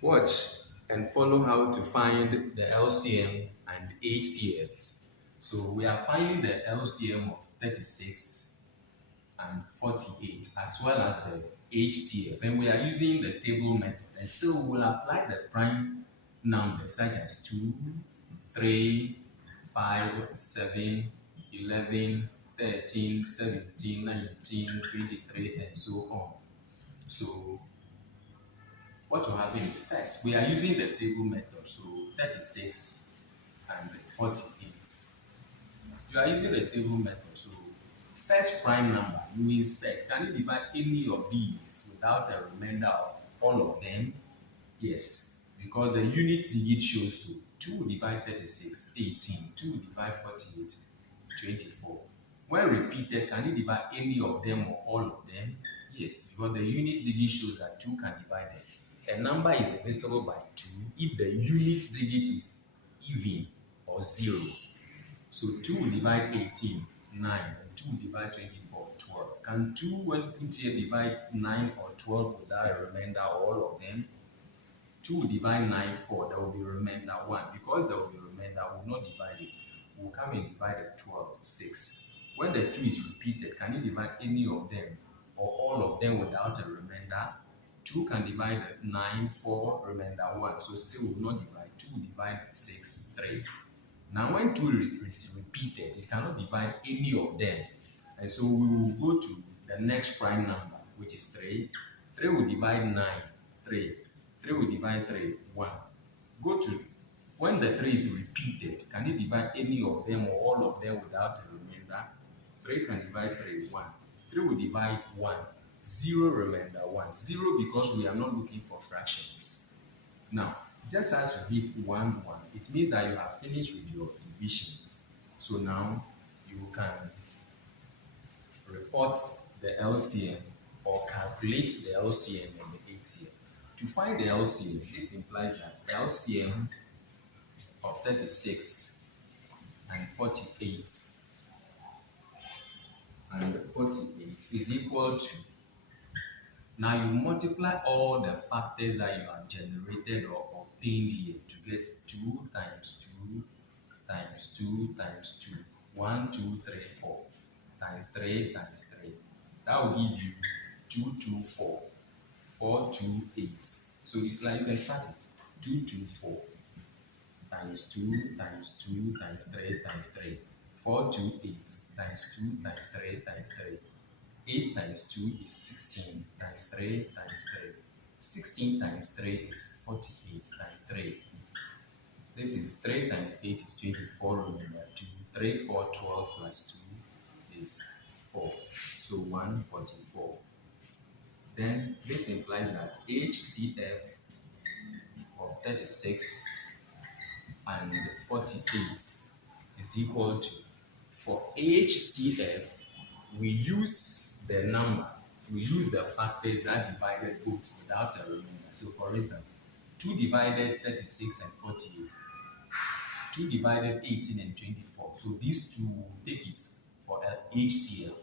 Watch and follow how to find the LCM and HCFs. So we are finding the LCM of 36 and 48 as well as the HCF, and we are using the table method, and still we will apply the prime numbers such as 2, 3, 5, 7, 11, 13, 17, 19, 23, and so on. So what will happen is, first we are using the table method, so 36 and 48. You are using the table method, so first prime number you inspect, can you divide any of these without a remainder of all of them? Yes, because the unit digit shows so. 2 will divide 36, 18. 2 will divide 48, 24. When repeated, can you divide any of them or all of them? Yes, because the unit digit shows that 2 can divide them. A number is divisible by 2 if the unit digit is even or 0. So 2 will divide 18, 9, and 2 will divide 24, 12. Can 2 when put here divide 9 or 12 without a remainder all of them? 2 will divide 9, 4, there will be remainder 1. Because there will be remainder, we will not divide it. We will come and divide the 12, 6. When the 2 is repeated, can you divide any of them or all of them without a remainder? 2 can divide 9, 4, remainder 1. So still we will not divide. 2 will divide 6, 3. Now when 2 is repeated, it cannot divide any of them. And so we will go to the next prime number, which is 3. 3 will divide 9, 3. 3 will divide 3, 1. Go to, when the 3 is repeated, can you divide any of them or all of them without a remainder? 3 can divide 3, 1. 3 will divide 1, 0 remainder 1. 0 because we are not looking for fractions. Now, just as you hit 1, 1, it means that you have finished with your divisions. So now you can report the LCM or calculate the LCM and the HCF. To find the LCM, this implies that LCM of 36 and 48 is equal to, now you multiply all the factors that you have generated or obtained here to get 2 times 2 times 2 times 2, 1, 2, 3, 4, times 3 times 3. That will give you 2, 2, 4, 4, 2, 8. So it's like you can start it. 2, 2, 4 times 2 times 2 times 3 times 3. 4, 2, 8 times 2 times 3 times 3. 8 times 2 is 16 times 3 times 3. 16 times 3 is 48 times 3. This is 3 times 8 is 24, remember 2. 3, 4, 12 plus 2 is 4. So 144. Then this implies that HCF of 36 and 48 is equal to, for HCF, we use the number, we use the factors that divided both without a remainder. So for instance, 2 divided 36 and 48, 2 divided 18 and 24. So these two will take it for HCF.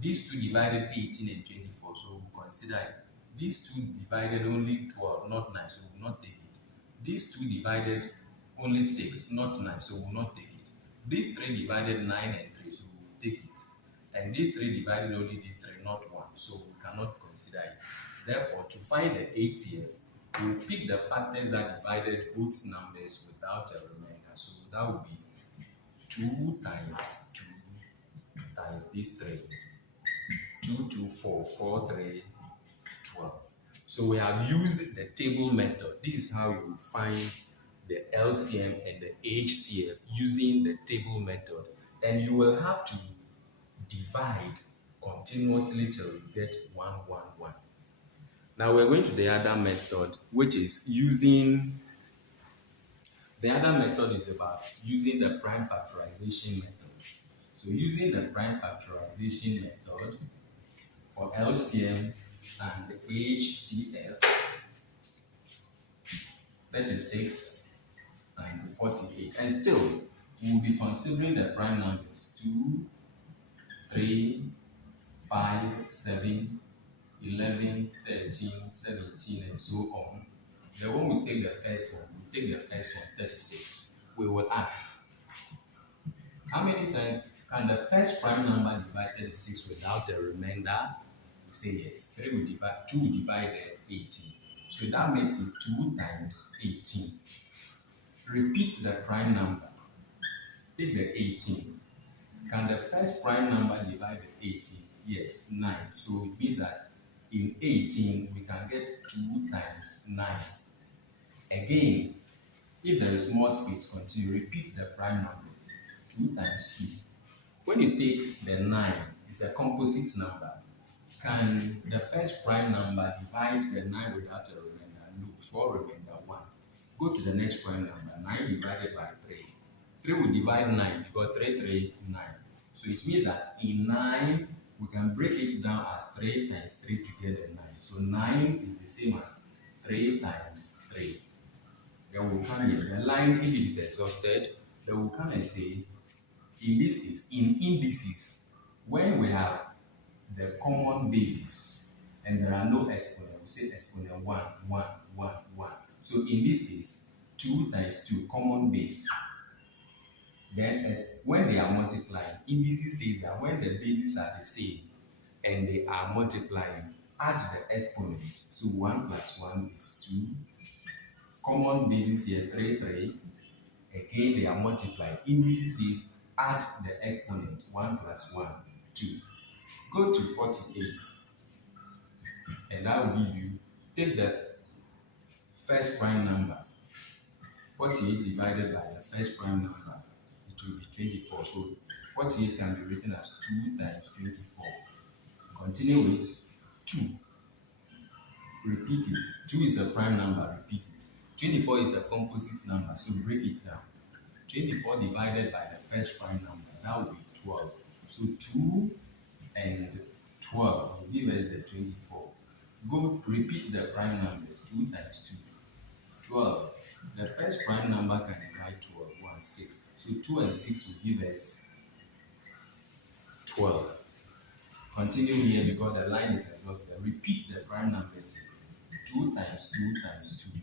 These 2 divided 18 and 24, so we'll consider it. These 2 divided only 12, not 9, so we will not take it. These 2 divided only 6, not 9, so we will not take it. These 3 divided 9 and 3, so we will take it. And these 3 divided only these 3, not 1, so we cannot consider it. Therefore, to find the HCF, we will pick the factors that divided both numbers without a remainder. So that would be 2 times 2 times these 3. 2, 2, 4, 4, 3, 12. So we have used the table method. This is how you find the LCM and the HCF using the table method. And you will have to divide continuously till you get 1, 1, 1. Now we're going to the other method, which is using, the other method is about using the prime factorization method. So using the prime factorization method for LCM and HCF, 36 and 48. And still, we will be considering the prime numbers 2, 3, 5, 7, 11, 13, 17, and so on. then when we take the first one, 36, we will ask, how many times can the first prime number divide 36 without a remainder? We say yes. 2 will divide the 18. So that makes it 2 times 18. Repeat the prime number. Take the 18. Can the first prime number divide the 18? Yes, 9. So it means that in 18, we can get 2 times 9. Again, if there is more space, continue. Repeat the prime numbers. 2 times 2. When you take the 9, it's a composite number. Can the first prime number divide the 9 without a remainder? No, 4 remainder 1. Go to the next prime number, 9 divided by 3. 3 will divide 9 because 3, 9. So it means that in 9, we can break it down as 3 times 3 to get the 9. So 9 is the same as 3 times 3. Then we'll come here. The line, if it is exhausted, then we'll come and say, in this case, in indices, when we have the common basis and there are no exponent, we say exponent 1, 1, 1, 1. So in this case, 2 times 2, common base. Then as when they are multiplying, indices says that when the bases are the same and they are multiplying, add the exponent. So 1 plus 1 is 2. Common basis here, 3, 3. Again, they are multiplying. Indices says add the exponent, 1 plus 1, 2. Go to 48, and that will give you, take the first prime number, 48 divided by the first prime number, it will be 24. So 48 can be written as 2 times 24. Continue with 2. Repeat it. 2 is a prime number, repeat it. 24 is a composite number, so break it down. 24 divided by the first prime number, that will be 12. So 2 and 12 will give us the 24. Go repeat the prime numbers. 2 times 2, 12. The first prime number can divide 12, 1, 6. So 2 and 6 will give us 12. Continue here because the line is exhausted. Repeat the prime numbers. 2 times 2 times 2.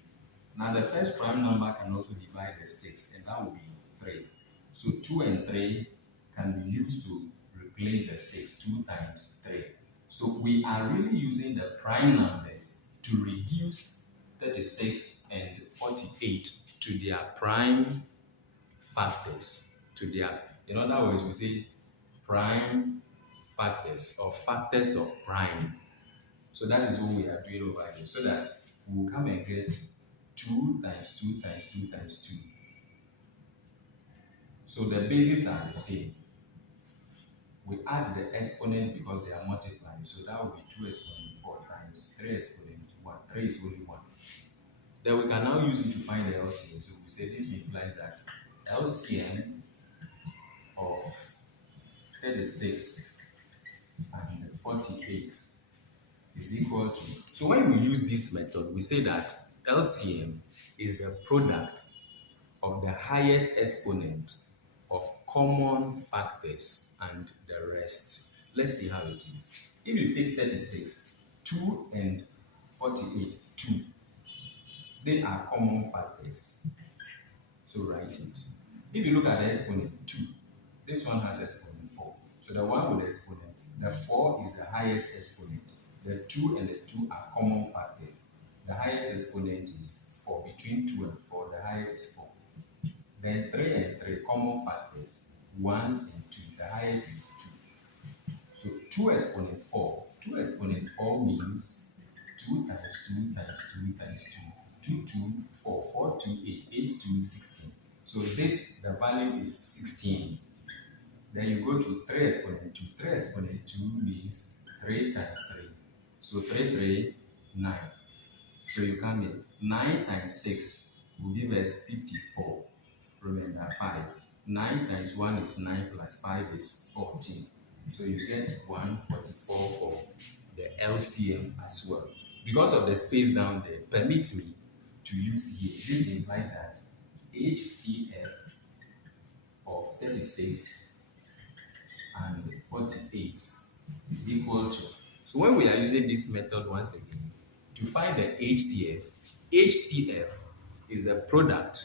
Now the first prime number can also divide the 6, and that will be 3. So 2 and 3 can be used to replace the 6, 2 times 3. So we are really using the prime numbers to reduce 36 and 48 to their prime factors. In other words, we say prime factors or factors of prime. So that is what we are doing over here, so that we will come and get 2 times 2 times 2 times 2. So the bases are the same. We add the exponents because they are multiplying. So that will be 2 exponent 4 times 3 exponent 1. 3 is only 1. Then we can now use it to find the LCM. So we say this implies that LCM of 36 and 48 is equal to. So when we use this method, we say that LCM is the product of the highest exponent of common factors and the rest. Let's see how it is. If you take 36, 2 and 48, 2, they are common factors. So write it. If you look at the exponent 2, this one has exponent 4. So the one with the exponent, the 4 is the highest exponent. The 2 and the 2 are common factors. The highest exponent is 4. Between 2 and 4, the highest is 4. Then 3 and 3, common factors, 1 and 2, the highest is 2. So 2 exponent 4. 2 exponent 4 means 2 times 2 times 2 times 2. 2, 2, 4, 4, 2, 8, 8, 2, 16. So this, the value is 16. Then you go to 3 exponent 2. 3 exponent 2 means 3 times 3. So 3, 3, 9. So you come in. 9 times 6 will give us 54. Remember 5. 9 times 1 is 9 plus 5 is 14. So you get 144 for the LCM as well. Because of the space down there, permit me to use here. This implies that HCF of 36 and 48 is equal to. So when we are using this method once again, to find the HCF, HCF is the product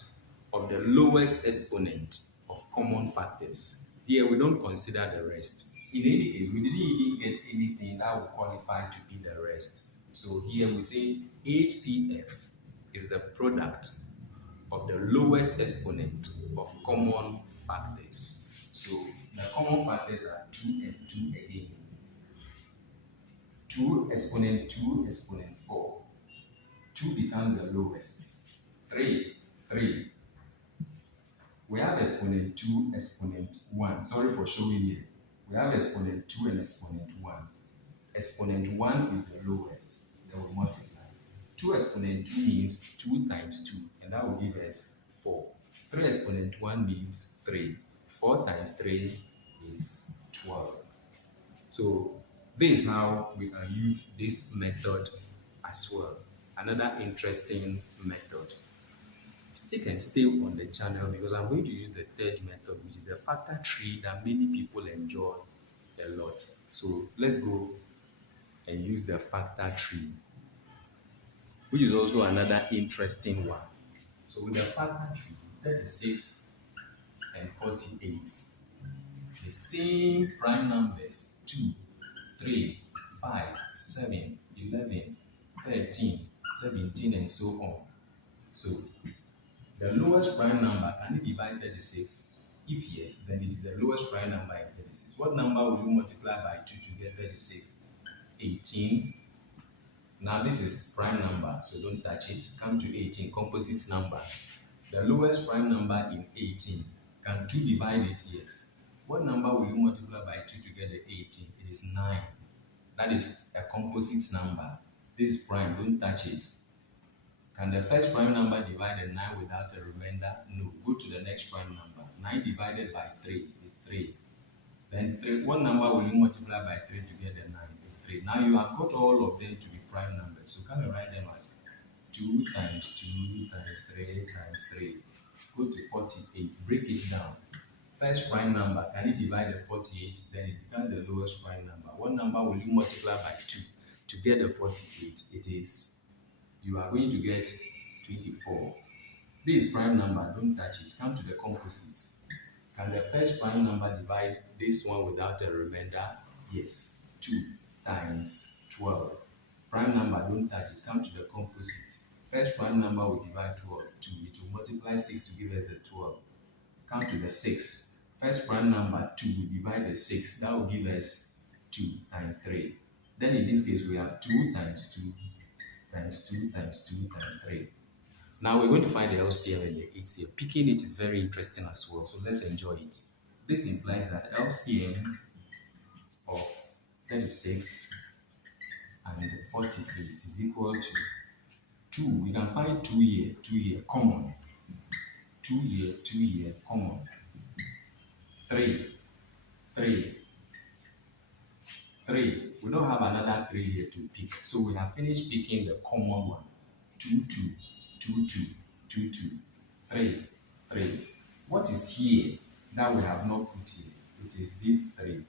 of the lowest exponent of common factors. Here we don't consider the rest. In any case, we didn't even get anything that would qualify to be the rest. So here we say HCF is the product of the lowest exponent of common factors. So the common factors are 2 and 2 again. 2 exponent 4. 2 becomes the lowest. 3, 3. We have exponent 2, exponent 1. Sorry for showing here. We have exponent 2 and exponent 1. Exponent 1 is the lowest. Then we multiply. 2 exponent 2 means 2 times 2, and that will give us 4. 3 exponent 1 means 3. 4 times 3 is 12. So this is how we can use this method as well. Another interesting method. Stick and stay on the channel because I'm going to use the third method, which is the factor tree that many people enjoy a lot. So let's go and use the factor tree, which is also another interesting one. So with the factor tree, 36 and 48, the same prime numbers 2, 3, 5, 7, 11, 13, 17, and so on. So the lowest prime number, can it divide 36? If yes, then it is the lowest prime number in 36. What number will you multiply by 2 to get 36? 18. Now this is prime number, so don't touch it. Come to 18, composite number. The lowest prime number in 18. Can 2 divide it? Yes. What number will you multiply by 2 to get the 18? It is 9. That is a composite number. This is prime, don't touch it. Can the first prime number divide the 9 without a remainder? No. Go to the next prime number. 9 divided by 3 is 3. Then 3, what number will you multiply by 3 to get the 9? Is 3. Now you have got all of them to be prime numbers. So come and write them as 2 times 2 times 3 times 3. Go to 48. Break it down. First prime number, can you divide the 48? Then it becomes the lowest prime number. What number will you multiply by 2 to get the 48? It is, you are going to get 24. This is prime number, don't touch it. Come to the composites. Can the first prime number divide this one without a remainder? Yes. 2 times 12. Prime number, don't touch it. Come to the composite. First prime number will divide 12. 2. It will multiply 6 to give us the 12. Come to the 6. First prime number 2 will divide the 6. That will give us 2 times 3. Then in this case, we have 2 times 2 times 2 times 2 times 3. Now we're going to find the LCM and the HCF. Picking it is very interesting as well, so let's enjoy it. This implies that LCM of 36 and 48 is equal to 2. We can find 2 here, common. 2 here, common. 3. We don't have another 3 here to pick. So we have finished picking the common one. 2, 3. What is here that we have not put here? It is this 3.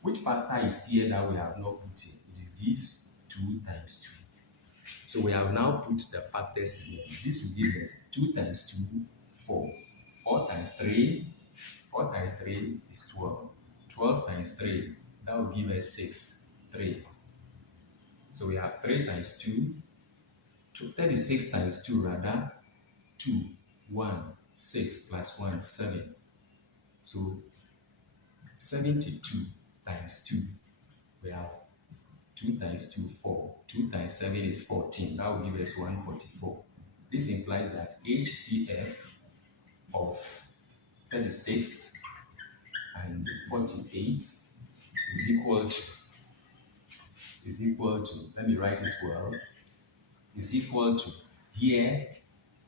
Which factor is here that we have not put here? It is this 2 times 2. So we have now put the factors together. This will give us 2 times 2, 4. 4 times 3 is 12. 12 times 3, that will give us 6. 3. So we have 3 times 2, 36 times 2 rather, 2, 1, 6 plus 1, 7. So 72 times 2, we have 2 times 2, 4. 2 times 7 is 14. That will give us 144. This implies that HCF of 36 and 48 is equal to, let me write it well, is equal to, here,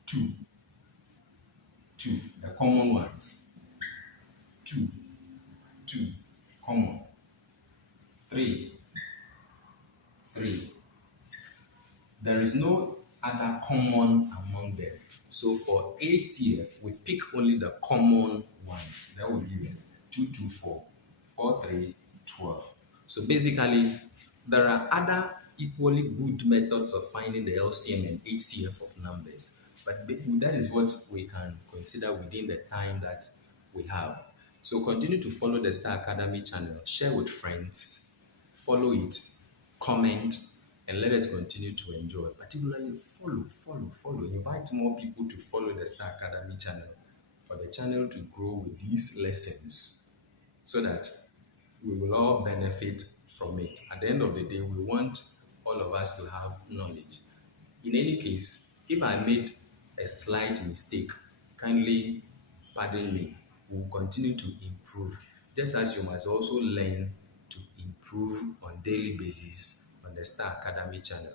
2, the common ones, 2, common, 3. There is no other common among them. So for HCF, we pick only the common ones. That will give us 2, 2, 4, 4, 3, 12. So basically, there are other equally good methods of finding the LCM and HCF of numbers. But that is what we can consider within the time that we have. So continue to follow the Star Academy channel, share with friends, follow it, comment, and let us continue to enjoy. Particularly follow. Invite more people to follow the Star Academy channel for the channel to grow with these lessons so that we will all benefit from it. At the end of the day, we want all of us to have knowledge. In any case, if I made a slight mistake, kindly pardon me. We will continue to improve, just as you must also learn to improve on daily basis on the Star Academy channel.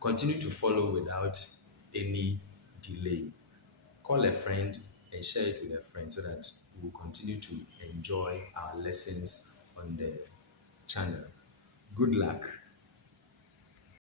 Continue to follow without any delay. Call a friend and share it with a friend so that we will continue to enjoy our lessons on the channel. Good luck.